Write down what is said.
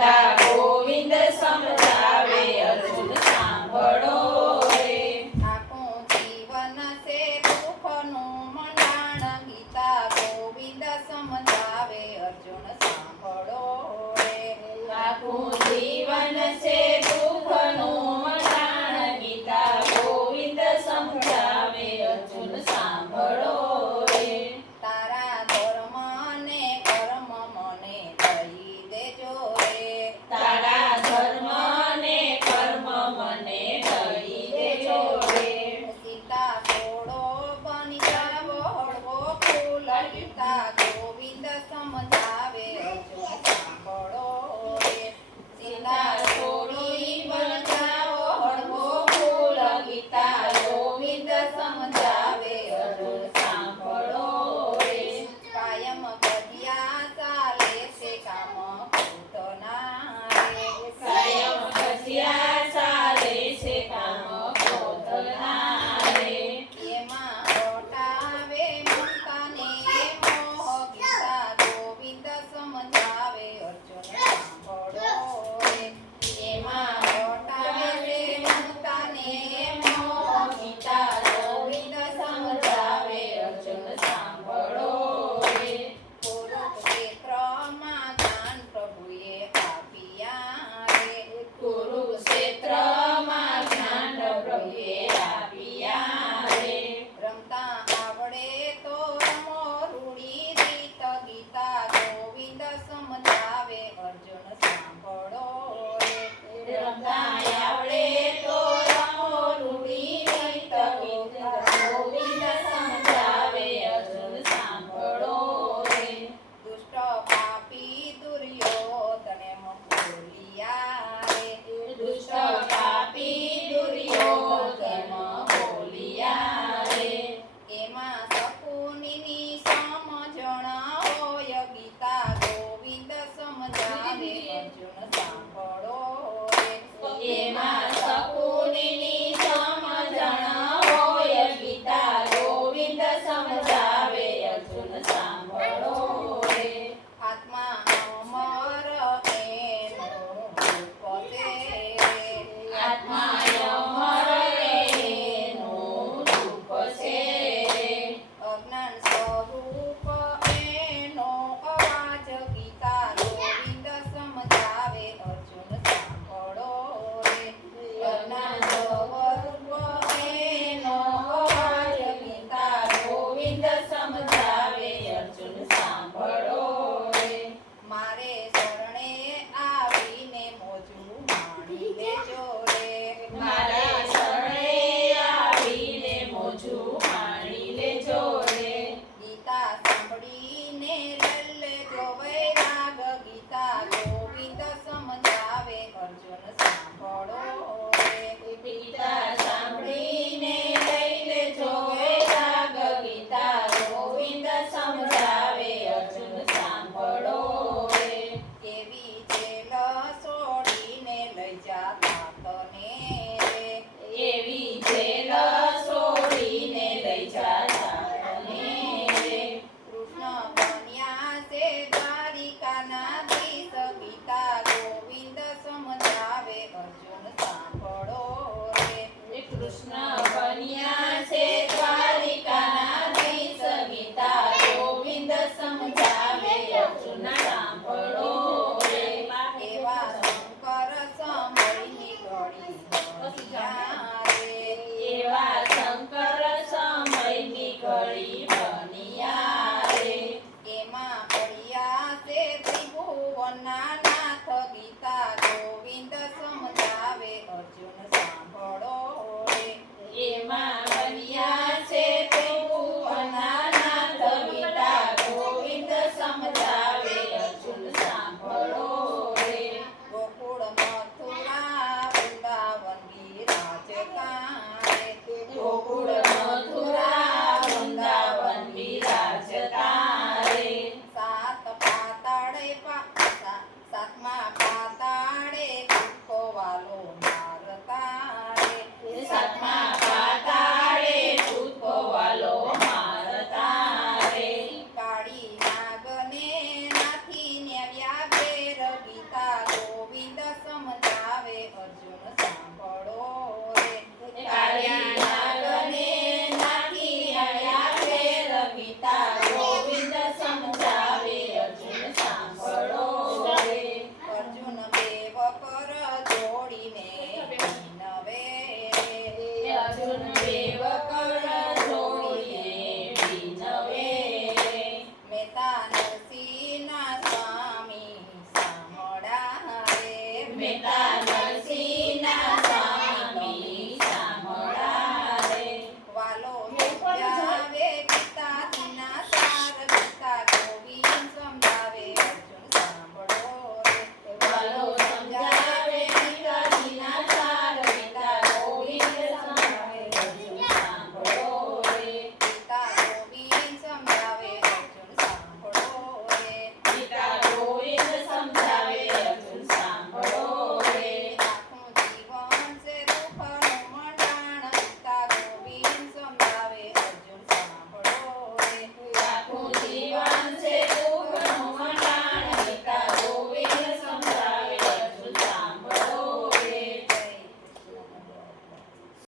ગીતા ગોવિંદ સમજાવે અર્જુન સાંભળો રે આખું જીવન છે દુઃખનું મંડાણ ગીતા ગોવિંદ સમજાવે અર્જુન સાંભળો રે આખું જીવન છે દુઃખનું મંડાણ ગીતા ગોવિંદ સમજાવે અર્જુન સાંભળો રે તારા ધર્મ ને કર્મ મને દઈ દેજો રે તારા ધર્મ ને કર્મ મને દઈ દેજો રે સીતા છોડો બની જાવો હળવો ફૂલ ગીતા ગોવિંદ સમજાવે અર્જુન સાંભળો રે સીતા છોડી બન જાઓ હળવો ફૂલ ગીતા ગોવિંદ સમજાવે અર્જુન સાંભળો રે કાયમ કજિયા ચાલે છે કામ ખૂટના રે કાયમ ભજ્યા ચાલે છે કામ ક્રોધના રે એમાં હટાવે મમતાને મોહ ગીતા ગોવિંદ સમજાવે અર્જુન સાંભળો રે એમાં હટાવે મમતાને મોહ ગીતા ગોવિંદ સમજાવે અર્જુન સાંભળો રે કુરુક્ષેત્રમાં જ્ઞાન પ્રભુએ આપ્યા રે કુરુક્ષેત્રમાં જ્ઞાન પ્રભુએ આપ્યા રે રમતા આવડે તો રમો રૂડી રીત ગીતા ગોવિંદ સમજાવે અર્જુન સાંભળો રે રમતા આવડે તો રમો રૂડી રીત ગોવિંદ સમજાવે અર્જુન સાંભળો રે દુષ્ટ પાપી દુર્યોધને બોલિયા રે દુષ્ટ પાપી દુર્યોધન બોલિયા રે એમાં શકુનીની સમજણ હોય ગીતા ગોવિંદ સમજાવે અર્જુન સાંભળો રે એમાં શકુનીની સમજણ હોય ગીતા ગોવિંદ સમજાવે અર્જુન સાંભળો રે આત્મા અમર એનું રૂપ છે રે આત્મા અમર એનું રૂપ છે રે અજ્ઞાન સ્વરૂપ એનો અવાજ ગીતા ગોવિંદ સમજાવે અર્જુન સાંભળો રે અજ્ઞાન સ્વરૂપ એનો અવાજ ગીતા ગોવિંદ સમજાવે અર્જુન સાંભળો રે મારે શરણે આવીને મોજું માણી લેજો રે મારા શરણે આવીને મોજું માણી લેજો રે ગીતા સાંભળીને લઈ લેજો વૈરાગ ગીતા ગોવિંદ સમજાવે અર્જુન સાંભળો રે ગીતા સાંભળીને લઈ લેજો વૈરાગ ગીતા ગોવિંદ સમજાવે અર્જુન સાંભળો રે કેવી જેલ છોડીને લઈ જાતા તને રે એવી જેલ છોડીને લઈ જાતા તને રે કૃષ્ણ બન્યા છે દ્વારિકાના ધીશ ગીતા ગોવિંદ સમજાવે અર્જુન સાંભળો રે કૃષ્ણ બન્યા છે દ્વારિકાના ધીશ ગીતા ગોવિંદ સમજાવે અર્જુન સાંભળો રે એવા શંકર સમયની ઘડી બન્યા રે એવા શંકર સમયની ઘડી બન્યા રે એમાં પડ્યા છે ત્રિભુવનના નાથ ગીતા ગોવિંદ સમજાવે અર્જુન સાંભળો રે એમાં બન્યા છે ત્રિભુવનના નાથ ગીતા ગોવિંદ સમજાવે અર્જુન સાંભળો રે ગોકુળ મથુરા વૃંદાવન બિરાજતા રે ગોકુળ મથુરા વૃંદાવન બિરાજતા રે સાતમા પાતાળે મહેતા